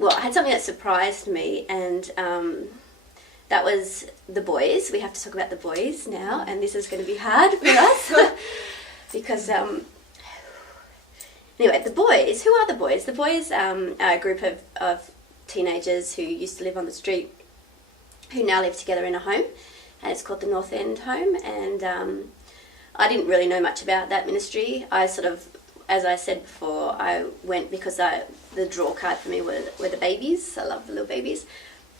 I had something that surprised me, and that was the boys. We have to talk about the boys now, and this is going to be hard for us because anyway, the boys. Who are the boys? The boys are a group of teenagers who used to live on the street, who now live together in a home, and it's called the North End Home. And I didn't really know much about that ministry. I sort of, as I said before, I went because the draw card for me were the babies. I love the little babies.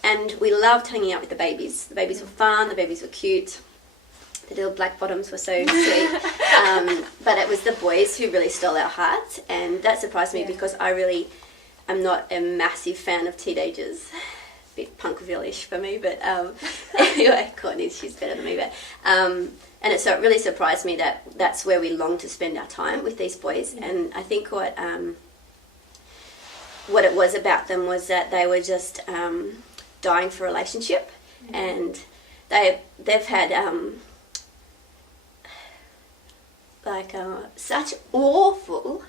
And we loved hanging out with the babies. The babies were fun, the babies were cute. The little black bottoms were so sweet. But it was the boys who really stole our hearts. And that surprised me because I really am not a massive fan of teenagers. A bit Punkville-ish for me, but anyway, Courtney, she's better than me. But and it really surprised me that that's where we long to spend our time with these boys. And I think what it was about them was that they were just dying for a relationship, and they've had such awful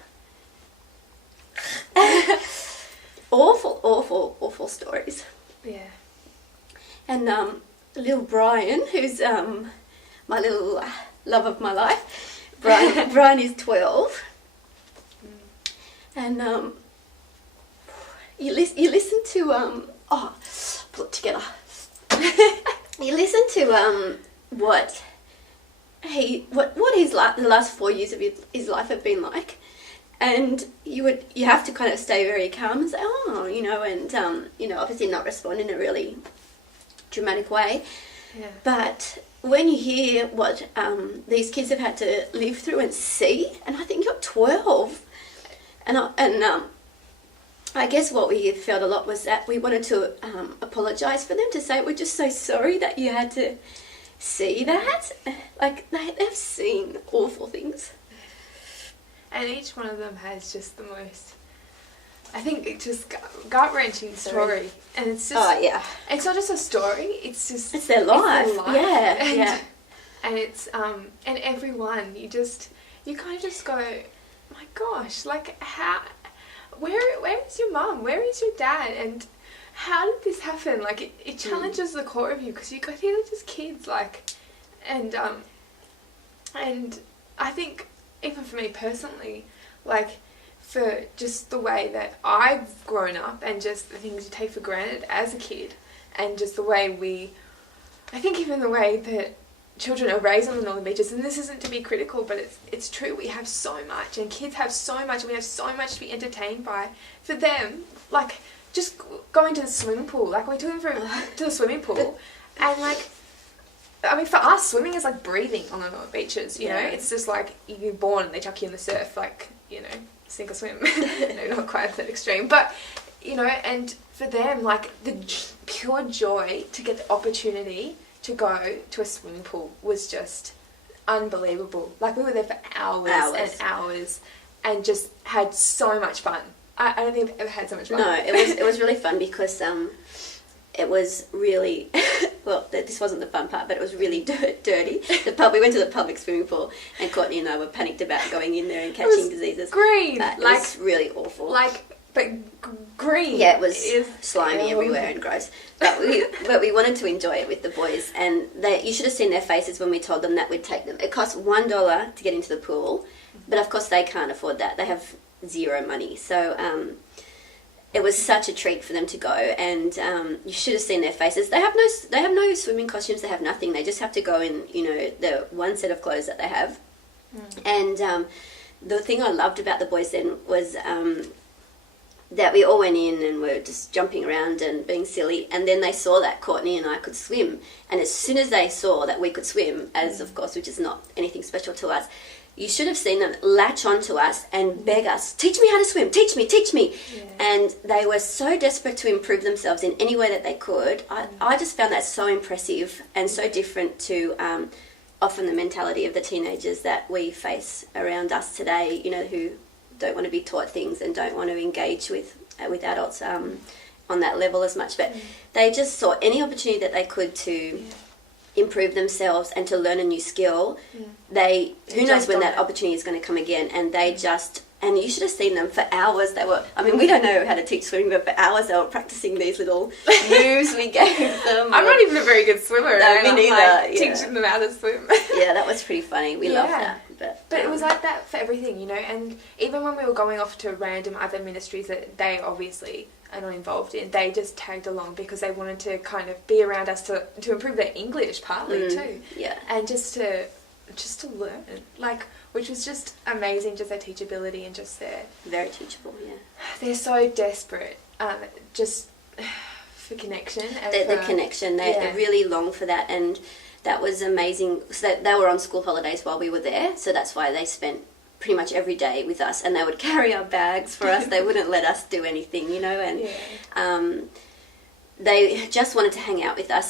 stories. Yeah. And little Brian, who's my little love of my life, Brian is 12, and you listen to pull it together. You listen to what his the last 4 years of his life have been like, and you have to kind of stay very calm and say, and obviously not respond in a really dramatic way. Yeah. But when you hear what these kids have had to live through and see, and I think you're 12, and I guess what we felt a lot was that we wanted to apologise for them, to say we're just so sorry that you had to see that. Like, they've seen awful things. And each one of them has just the most, I think, it's just gut-wrenching story. And it's just... Oh, yeah. It's not just a story, it's just... It's their life. Yeah. And it's, and everyone, you kind of just go, my gosh, like, how... Where is your mum? Where is your dad? And how did this happen? Like, it challenges the core of you, because you go, these are just kids, like, and I think, even for me personally, like, for just the way that I've grown up and just the things you take for granted as a kid, and just the way I think even the way that children are raised on the northern beaches, and this isn't to be critical, but it's true, we have so much, and kids have so much, and we have so much to be entertained by. For them, like, just going to the swimming pool, like, we took them to the swimming pool, and, like, I mean, for us, swimming is like breathing on the northern beaches, you know, it's just like, you're born and they chuck you in the surf, like, you know, sink or swim. No, not quite that extreme, but, you know, and for them, like, the pure joy to get the opportunity to go to a swimming pool was just unbelievable. Like, we were there for hours and hours and just had so much fun. I don't think I've ever had so much fun. No, it was really fun because it was really, well, this wasn't the fun part, but it was really dirty. We went to the public swimming pool, and Courtney and I were panicked about going in there and catching diseases. Green, it was really awful. Like, but green. Yeah, it was slimy everywhere and gross. But we wanted to enjoy it with the boys, and you should have seen their faces when we told them that we'd take them. It cost $1 to get into the pool, but of course they can't afford that. They have zero money, so it was such a treat for them to go, and you should have seen their faces. They have no swimming costumes. They have nothing. They just have to go in, you know, the one set of clothes that they have. And the thing I loved about the boys then was that we all went in and were just jumping around and being silly, and then they saw that Courtney and I could swim, and as soon as they saw that we could swim, as of course, which is not anything special to us, you should have seen them latch onto us and beg us, teach me how to swim, teach me. Yeah. And they were so desperate to improve themselves in any way that they could. I just found that so impressive and so different to often the mentality of the teenagers that we face around us today, you know, who don't want to be taught things and don't want to engage with adults on that level as much. But they just saw any opportunity that they could to improve themselves and to learn a new skill. Who knows when that opportunity is going to come again, and they just And you should have seen them for hours. We don't know how to teach swimming, but for hours they were practicing these little moves we gave them. I'm not even a very good swimmer. No, me neither. Like, teaching them how to swim. Yeah, that was pretty funny. We loved that. But it was like that for everything, you know, and even when we were going off to random other ministries that they obviously are not involved in, they just tagged along because they wanted to kind of be around us to improve their English partly too. Yeah. And just to learn, like, which was just amazing, just their teachability and just their... Very teachable, yeah. They're so desperate, just for connection. And The connection, they really long for that, and that was amazing. So they were on school holidays while we were there, so that's why they spent pretty much every day with us, and they would carry our bags for us. They wouldn't let us do anything, you know, and they just wanted to hang out with us.